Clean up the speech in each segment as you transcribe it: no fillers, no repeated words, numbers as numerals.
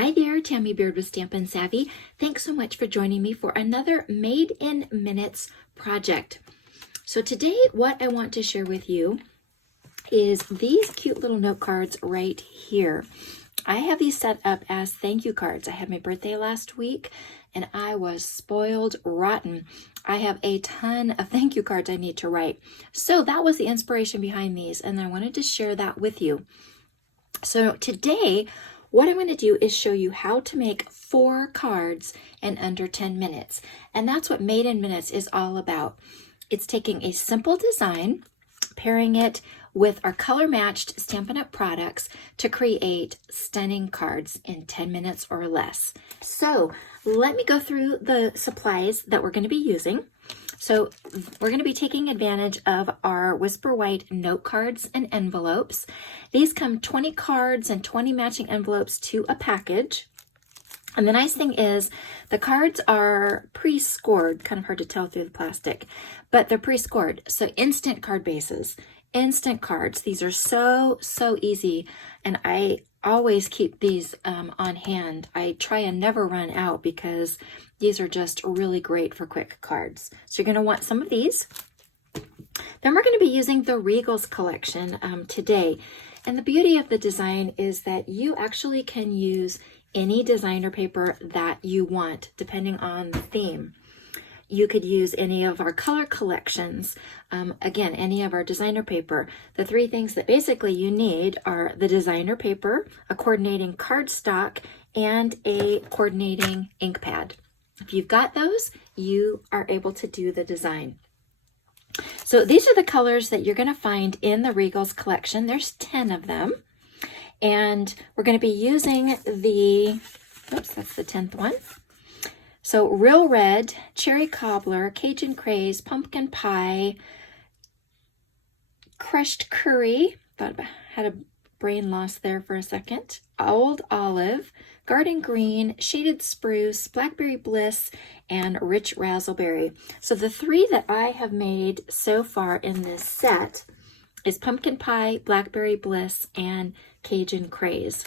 Hi there, Tammy Beard with Stampin' Savvy. Thanks so much for joining me for another Made in Minutes project. So today what I want to share with you is these cute little note cards right here. I have these set up as thank you cards. I had my birthday last week and I was spoiled rotten. I have a ton of thank you cards I need to write. So that was the inspiration behind these, and I wanted to share that with you. So today, what I'm going to do is show you how to make 4 cards in under 10 minutes. And that's what Made in Minutes is all about. It's taking a simple design, pairing it with our color matched Stampin' Up products to create stunning cards in 10 minutes or less. So let me go through the supplies that we're going to be using. So we're going to be taking advantage of our Whisper White note cards and envelopes. These come 20 cards and 20 matching envelopes to a package. And the nice thing is the cards are pre-scored, kind of hard to tell through the plastic, but they're pre-scored. So instant card bases, instant cards. These are so easy, and I always keep these on hand. I try and never run out because these are just really great for quick cards. So you're going to want some of these. Then we're going to be using the REGALS collection today. And the beauty of the design is that you actually can use any designer paper that you want, depending on the theme. You could use any of our color collections, again, any of our designer paper. The 3 things that basically you need are the designer paper, a coordinating cardstock, and a coordinating ink pad. If you've got those, you are able to do the design. So these are the colors that you're going to find in the REGALS collection. There's 10 of them. And we're going to be using the, oops, that's the 10th one. So Real Red, Cherry Cobbler, Cajun Craze, Pumpkin Pie, Crushed Curry, thought I had a brain loss there for a second, Old Olive, Garden Green, Shaded Spruce, Blackberry Bliss, and Rich Razzleberry. So the 3 that I have made so far in this set is Pumpkin Pie, Blackberry Bliss, and Cajun Craze.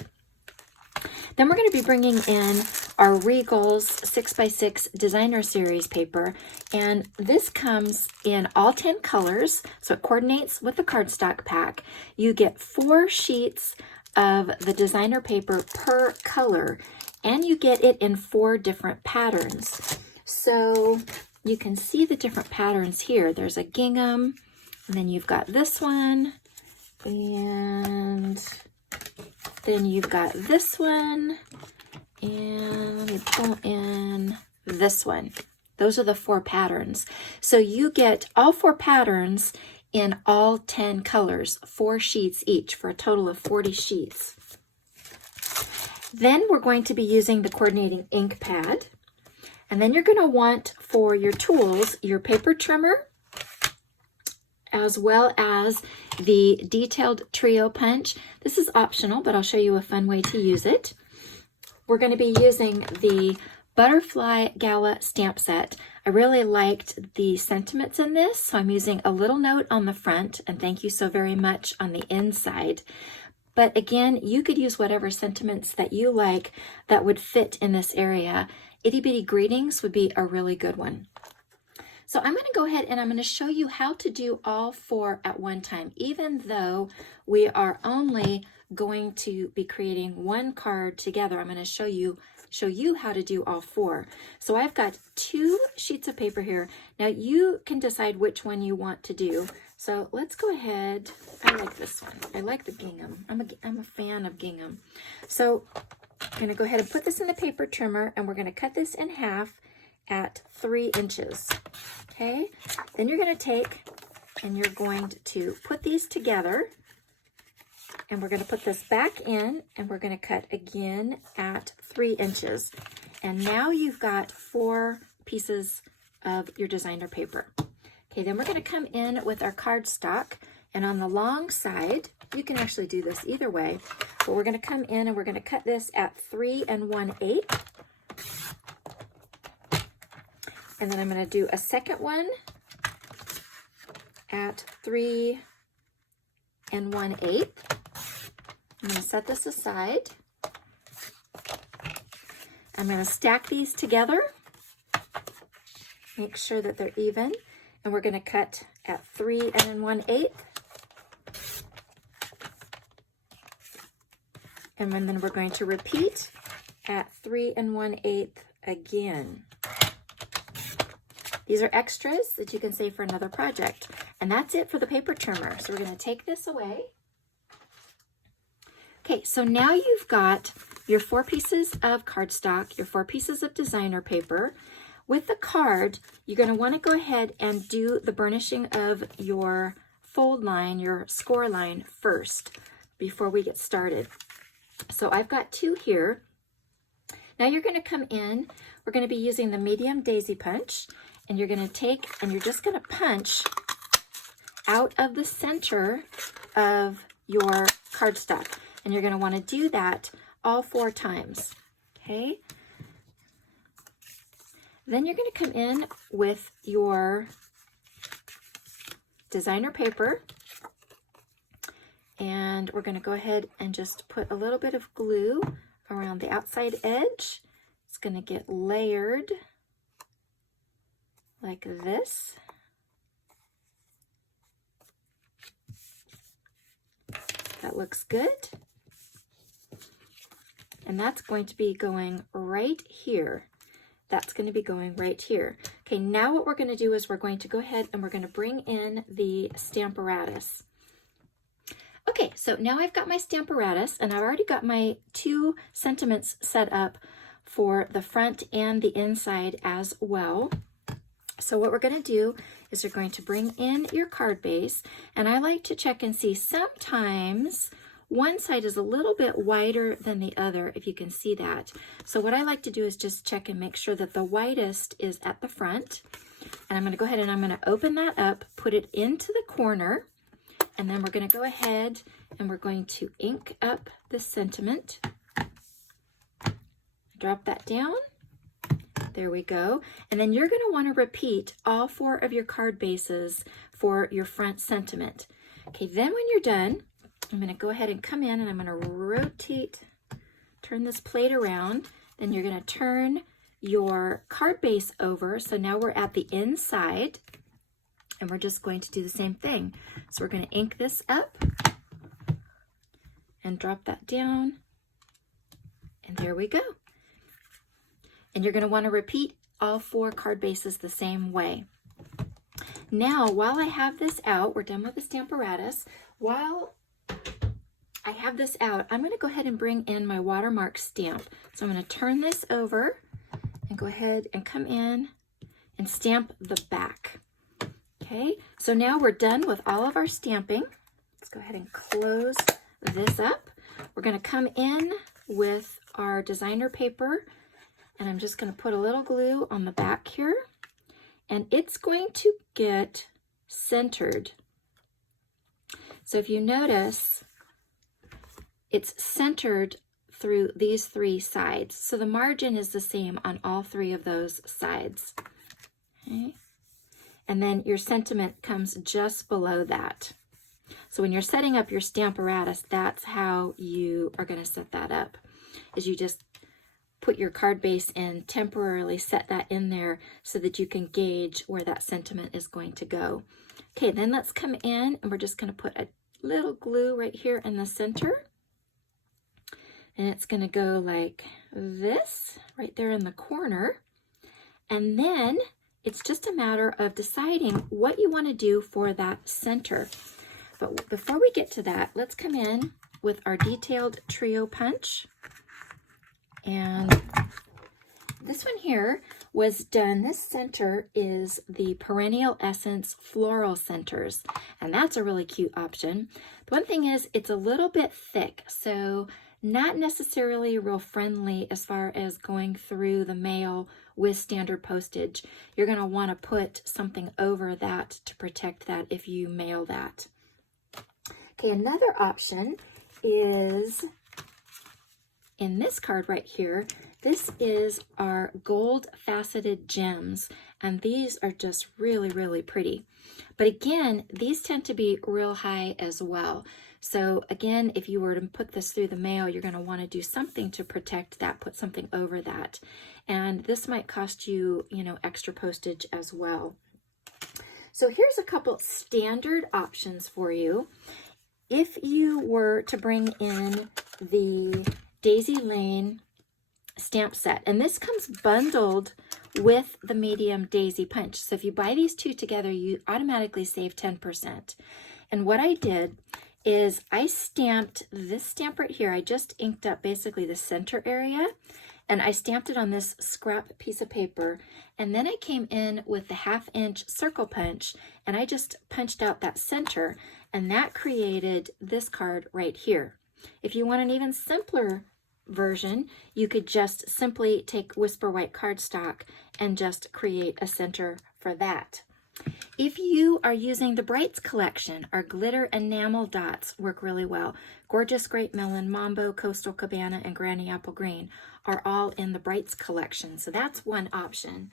Then we're going to be bringing in our REGALS 6x6 Designer Series paper, and this comes in all 10 colors, so it coordinates with the cardstock pack. You get 4 sheets of the designer paper per color, and you get it in 4 different patterns. So you can see the different patterns here. There's a gingham, and then you've got this one, and then you've got this one, and let me pull in this one. Those are the 4 patterns. So you get all 4 patterns in all 10 colors, 4 sheets each, for a total of 40 sheets. Then we're going to be using the coordinating ink pad. And then you're going to want for your tools, your paper trimmer, as well as the detailed trio punch. This is optional, but I'll show you a fun way to use it. We're going to be using the Butterfly Gala stamp set. I really liked the sentiments in this, so I'm using a little note on the front, and thank you so very much on the inside. But again, you could use whatever sentiments that you like that would fit in this area. Itty Bitty Greetings would be a really good one. So I'm going to go ahead and I'm going to show you how to do all 4 at one time, even though we are only going to be creating 1 card together. I'm going to show you how to do all 4. So I've got 2 sheets of paper here. Now you can decide which one you want to do. So let's go ahead. I like this one. I like the gingham. I'm a fan of gingham. So I'm going to go ahead and put this in the paper trimmer, and we're going to cut this in half at 3 inches. Okay, then you're going to take and you're going to put these together, and we're going to put this back in, and we're going to cut again at 3 inches. And now you've got 4 pieces of your designer paper. Okay, then we're going to come in with our cardstock, and on the long side, you can actually do this either way, but we're going to come in and we're going to cut this at 3 1/8. And then I'm going to do a second one at 3 1/8. I'm going to set this aside. I'm going to stack these together. Make sure that they're even. And we're going to cut at 3 1/8. And then we're going to repeat at 3 1/8 again. These are extras that you can save for another project. And that's it for the paper trimmer. So we're going to take this away. Okay, so now you've got your 4 pieces of cardstock, your 4 pieces of designer paper. With the card, you're going to want to go ahead and do the burnishing of your fold line, your score line first before we get started. So I've got 2 here. Now you're going to come in, we're going to be using the medium daisy punch, and you're going to take and you're just going to punch out of the center of your cardstock. And you're going to want to do that all 4 times, okay? Then you're going to come in with your designer paper, and we're going to go ahead and just put a little bit of glue around the outside edge. It's going to get layered like this. That looks good. And that's going to be going right here. That's going to be going right here. Okay, now what we're going to do is we're going to go ahead and we're going to bring in the Stamparatus. Okay, so now I've got my Stamparatus, and I've already got my 2 sentiments set up for the front and the inside as well. So what we're going to do is you're going to bring in your card base, and I like to check and see sometimes one side is a little bit wider than the other, if you can see that. So what I like to do is just check and make sure that the widest is at the front. And I'm going to go ahead and I'm going to open that up, put it into the corner, and then we're going to go ahead and we're going to ink up the sentiment. Drop that down. There we go. And then you're going to want to repeat all 4 of your card bases for your front sentiment. Okay, then when you're done, I'm going to go ahead and come in and I'm going to rotate, turn this plate around. Then you're going to turn your card base over. So now we're at the inside, and we're just going to do the same thing. So we're going to ink this up and drop that down. And there we go. And you're going to want to repeat all 4 card bases the same way. Now, while I have this out, we're done with the Stamparatus. While I have this out, I'm going to go ahead and bring in my watermark stamp. So I'm going to turn this over and go ahead and come in and stamp the back. Okay, so now we're done with all of our stamping. Let's go ahead and close this up. We're going to come in with our designer paper, and I'm just going to put a little glue on the back here, and it's going to get centered. So if you notice, it's centered through these 3 sides. So the margin is the same on all 3 of those sides. Okay. And then your sentiment comes just below that. So when you're setting up your Stamparatus, that's how you are going to set that up, is you just put your card base in, temporarily set that in there so that you can gauge where that sentiment is going to go. Okay, then let's come in and we're just going to put a little glue right here in the center. And it's going to go like this, right there in the corner. And then it's just a matter of deciding what you want to do for that center. But before we get to that, let's come in with our detailed trio punch. And this one here was done, this center is the Perennial Essence Floral Centers, and that's a really cute option. The one thing is it's a little bit thick, so not necessarily real friendly as far as going through the mail with standard postage. You're going to want to put something over that to protect that if you mail that. Okay, another option is in this card right here. This is our gold faceted gems, and these are just really, really pretty. But again, these tend to be real high as well. So again, if you were to put this through the mail, you're going to want to do something to protect that, put something over that. And this might cost you, you know, extra postage as well. So here's a couple standard options for you. If you were to bring in the Daisy Lane stamp set, and this comes bundled with the medium Daisy Punch. So if you buy these two together, you automatically save 10%. And what I did is I stamped this stamp right here. I just inked up basically the center area, and I stamped it on this scrap piece of paper. And then I came in with the 1/2" circle punch, and I just punched out that center, and that created this card right here. If you want an even simpler version, you could just simply take Whisper White cardstock and just create a center for that. If you are using the Brights collection, our glitter enamel dots work really well. Gorgeous Great Melon, Mambo, Coastal Cabana, and Granny Apple Green are all in the Brights collection. So that's one option.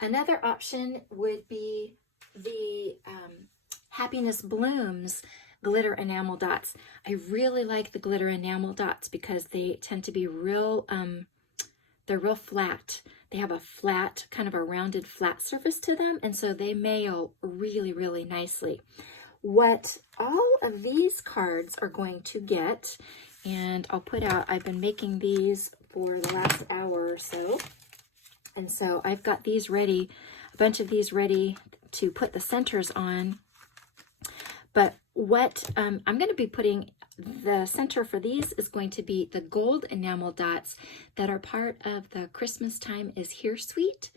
Another option would be the Happiness Blooms glitter enamel dots. I really like the glitter enamel dots because they tend to be real, they're real flat. They have a flat, kind of a rounded flat surface to them, and so they mail really, really nicely. What all of these cards are going to get, and I'll put out, I've been making these for the last hour or so, and so I've got these ready, a bunch of these ready to put the centers on. But what I'm going to be putting, the center for these is going to be the gold enamel dots that are part of the Christmas Time is Here suite.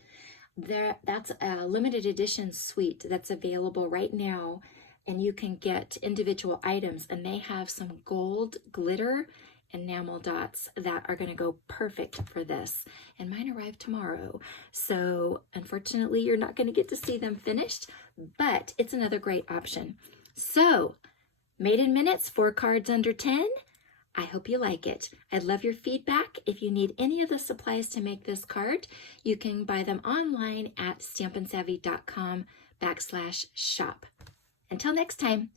That's a limited edition suite that's available right now, and you can get individual items, and they have some gold glitter enamel dots that are going to go perfect for this, and mine arrive tomorrow. So unfortunately, you're not going to get to see them finished, but it's another great option. So, Made in Minutes, 4 cards under 10. I hope you like it. I'd love your feedback. If you need any of the supplies to make this card, you can buy them online at stampinsavvy.com/shop. Until next time,